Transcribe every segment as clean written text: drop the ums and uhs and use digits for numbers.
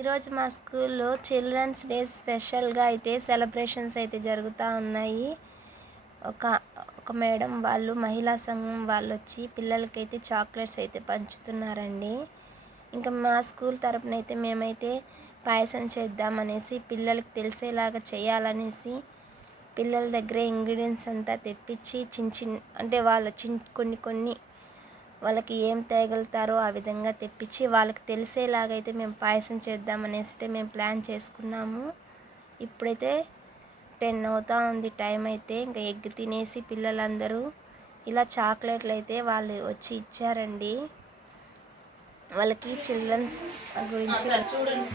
ఈరోజు మా స్కూల్లో చిల్డ్రన్స్ డే స్పెషల్గా అయితే సెలబ్రేషన్స్ అయితే జరుగుతూ ఉన్నాయి. ఒక మేడం వాళ్ళు మహిళా సంఘం వాళ్ళు వచ్చి పిల్లలకైతే చాక్లెట్స్ అయితే పంచుతున్నారండి. ఇంకా మా స్కూల్ తరపున అయితే మేమైతే పాయసం చేద్దామనేసి పిల్లలకి తెలిసేలాగా చేయాలనేసి పిల్లల దగ్గర ఇంగ్రీడియంట్స్ అంతా తెప్పించి అంటే వాళ్ళ కొన్ని వాళ్ళకి ఏం తేగలుగుతారో ఆ విధంగా తెప్పించి వాళ్ళకి తెలిసేలాగైతే మేము పాయసం చేద్దామనేసి అయితే మేము ప్లాన్ చేసుకున్నాము. ఇప్పుడైతే 10 అవుతా ఉంది టైం అయితే. ఇంకా ఎగ్ తినేసి పిల్లలందరూ ఇలా చాక్లెట్లు అయితే వాళ్ళు వచ్చి ఇచ్చారండి. వాళ్ళకి చిల్డ్రన్స్ గురించి చూడండి.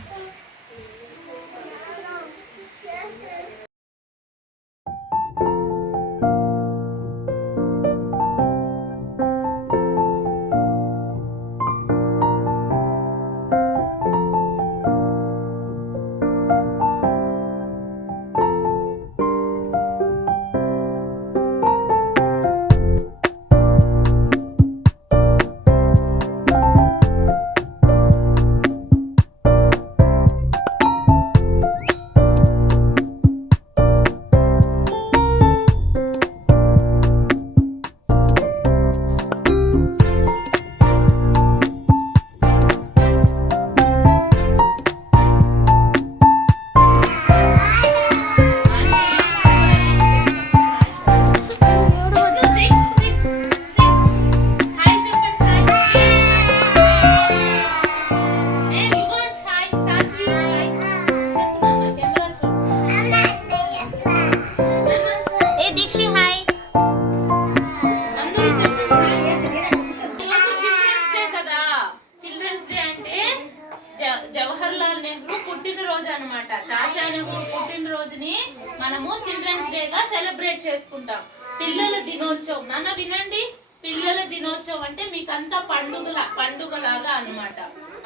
జవహర్లాల్ నెహ్రూ పుట్టినరోజు అనమాట. చాచా నెహ్రూ పుట్టినరోజుని మనము చిల్డ్రన్స్ డే గా సెలబ్రేట్ చేసుకుంటాం. పిల్లల దినోత్సవం నాన్న వినండి. పిల్లల దినోత్సవం అంటే మీకంతా పండుగలాగా అన్నమాట.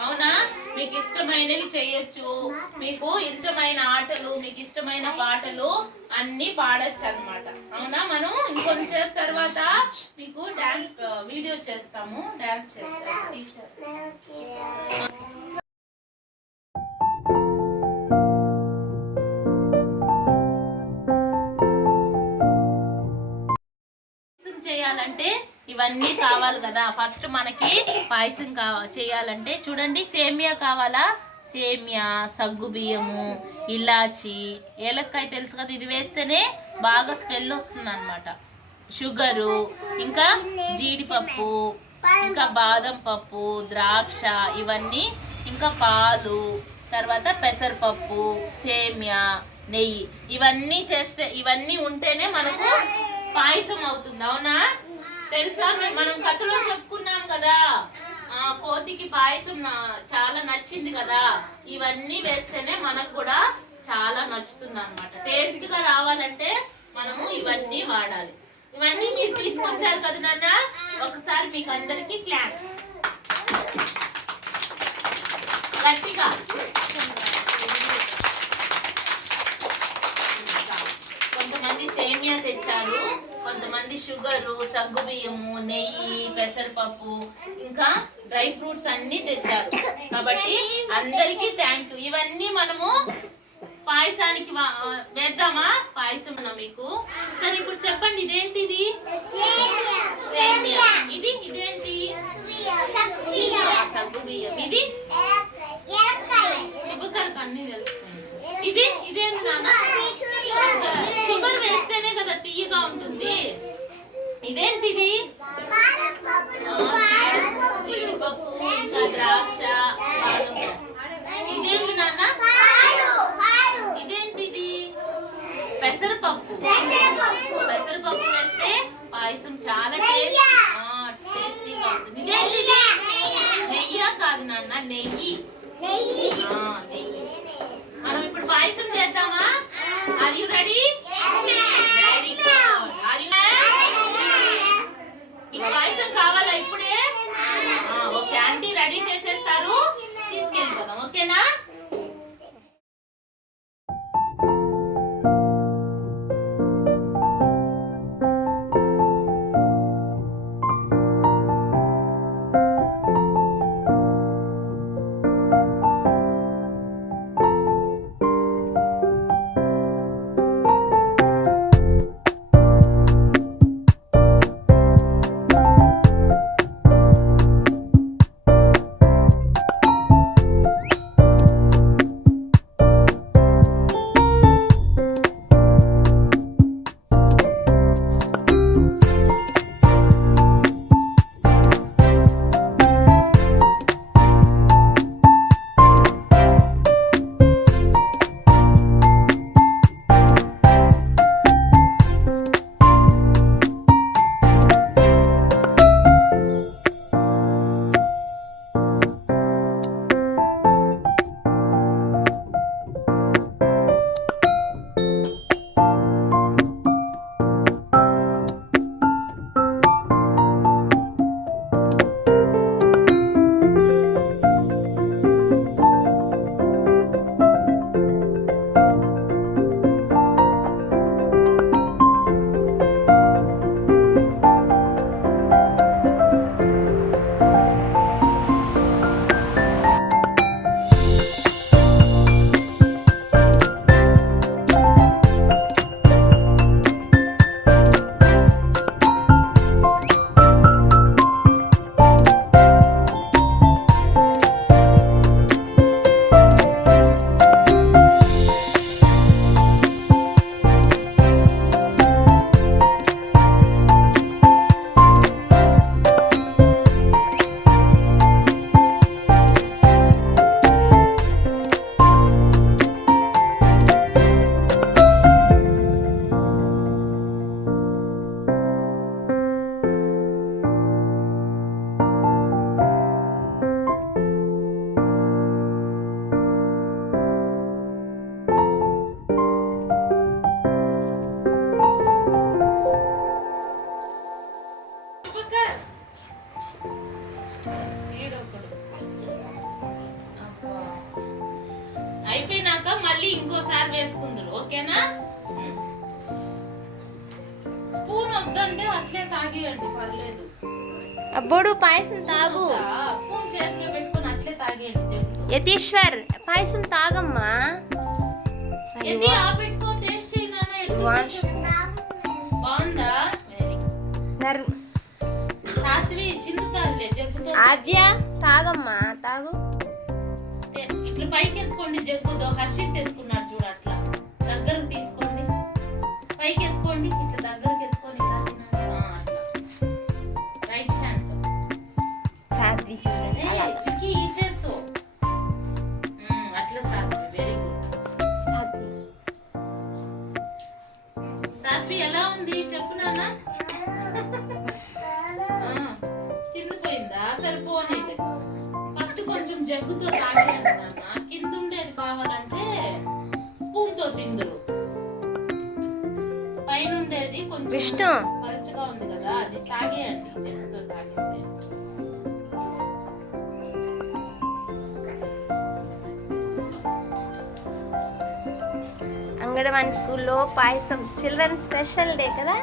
అవునా? మీకు ఇష్టమైనవి చేయొచ్చు, మీకు ఇష్టమైన ఆటలు, మీకు ఇష్టమైన పాటలు అన్ని పాడొచ్చు అన్నమాట. అవునా? మనం ఇంకొంచెం తర్వాత మీకు డాన్స్ వీడియో చేస్తాము. డాన్స్ చేస్తాము. చేయాలంటే ఇవన్నీ కావాలి కదా. ఫస్ట్ మనకి పాయసం చేయాలంటే చూడండి, సేమియా కావాలా. సేమియా, సగ్గు బియ్యము, ఇలాచి, ఏలక్కాయ తెలుసు కదా, ఇది వేస్తేనే బాగా స్మెల్ వస్తుంది అనమాట. షుగరు, ఇంకా జీడిపప్పు, ఇంకా బాదం పప్పు, ద్రాక్ష, ఇవన్నీ, ఇంకా పాలు, తర్వాత పెసరపప్పు, సేమియా, నెయ్యి, ఇవన్నీ ఉంటేనే మనకు పాయసం అవుతుంది. అవునా? తెలుసా? మనం కథలో చెప్పుకున్నాం కదా, కోతికి పాయసం చాలా నచ్చింది కదా. ఇవన్నీ వేస్తేనే మనకు కూడా చాలా నచ్చుతుంది అనమాట. టేస్ట్ గా రావాలంటే మనము ఇవన్నీ వాడాలి. ఇవన్నీ మీరు తీసుకొచ్చారు కదా నాన్న. ఒకసారి మీకు అందరికి క్లాప్స్ గట్టిగా. కొంతమంది సేమియా తెచ్చారు, కొంతమంది షుగరు, సగ్గు బియ్యము, నెయ్యి, పెసరపప్పు, ఇంకా డ్రై ఫ్రూట్స్ అన్ని తెచ్చారు. కాబట్టి అందరికీ థ్యాంక్ యూ. ఇవన్నీ మనము పాయసానికి వేద్దామా? పాయసం మీకు. సరే, ఇప్పుడు చెప్పండి, ఇదేంటిది? సేమియా. ఇదేంటి? సగ్గు బియ్యం. ఇది శుభకరకు అన్ని తెలుసుకుంది. ఇదేంటి నాన్న? షుగర్ వేస్తేనే కదా తీయగా ఉంటుంది. ఇదేంటిది? జీడిపప్పు, ఇంకా ద్రాక్ష. ఇదేంటి నాన్న? ఇదేంటిది? పెసరపప్పు. పెసరపప్పు వేస్తే పాయసం చాలా టేస్టీగా ఉంటుంది. ఇదేంటిది? నెయ్యా? కాదు నాన్న, నెయ్యి. నెయ్యి. మనం ఇప్పుడు పాయసం చేద్దామా? Are you ready? Very good. Are you ready? ఇంకోసారి వేసుకుందరు, ఓకేనా? స్పూన్ వద్దంటే అట్లే తాగేయండి, పర్లేదు. అబ్బోడు పాయసం తాగు. స్పూన్ చేతిలో పెట్టుకొని అట్లే తాగేయండి జగ్గుతో. యతీశ్వర్ పాయసం తాగమ్మా. ఎత్తి ఆ పెట్టుకో, టేస్ట్ చేయనా? బాగుందా? వెరీ సాత్వి చిందుతాదిలే జగ్గుతో. ఆద్య తాగమ్మా, తాగు. ఇట్లా పైకి ఎత్తుకోండి జగ్గుతో. హర్షిత్ ఎత్తుకున్నాడు చూడు, అట్లా దగ్గరకు తీసుకోండి, పైకి ఎత్తుకోండి, ఇట్లా దగ్గరకు ఎత్తుకొని ఇలా తినండి. అట్లా రైట్ హ్యాండ్ తో. సాత్వి చూడండి ఈ చేత్తో అట్లా సాత్వి. Very good Satvi. సాత్వి ఎలా ఉంది చెప్పు నాన్న. చిందిపోయిందా? సరిపోనీలే. ఫస్ట్ కొంచెం జగ్గుతో తాగేయండి నాన్న. కింద ఉండేది కావాలంటే స్పూన్ తో తిందురు. పైన ఉండేది కొంచెం విష్ణు పలుచగా ఉంది కదా, అది తాగేయండి జగ్గుతో తాగేస్తే. అంగన్వాడీ స్కూల్లో పాయసం చిల్డ్రన్ స్పెషల్ డే కదా.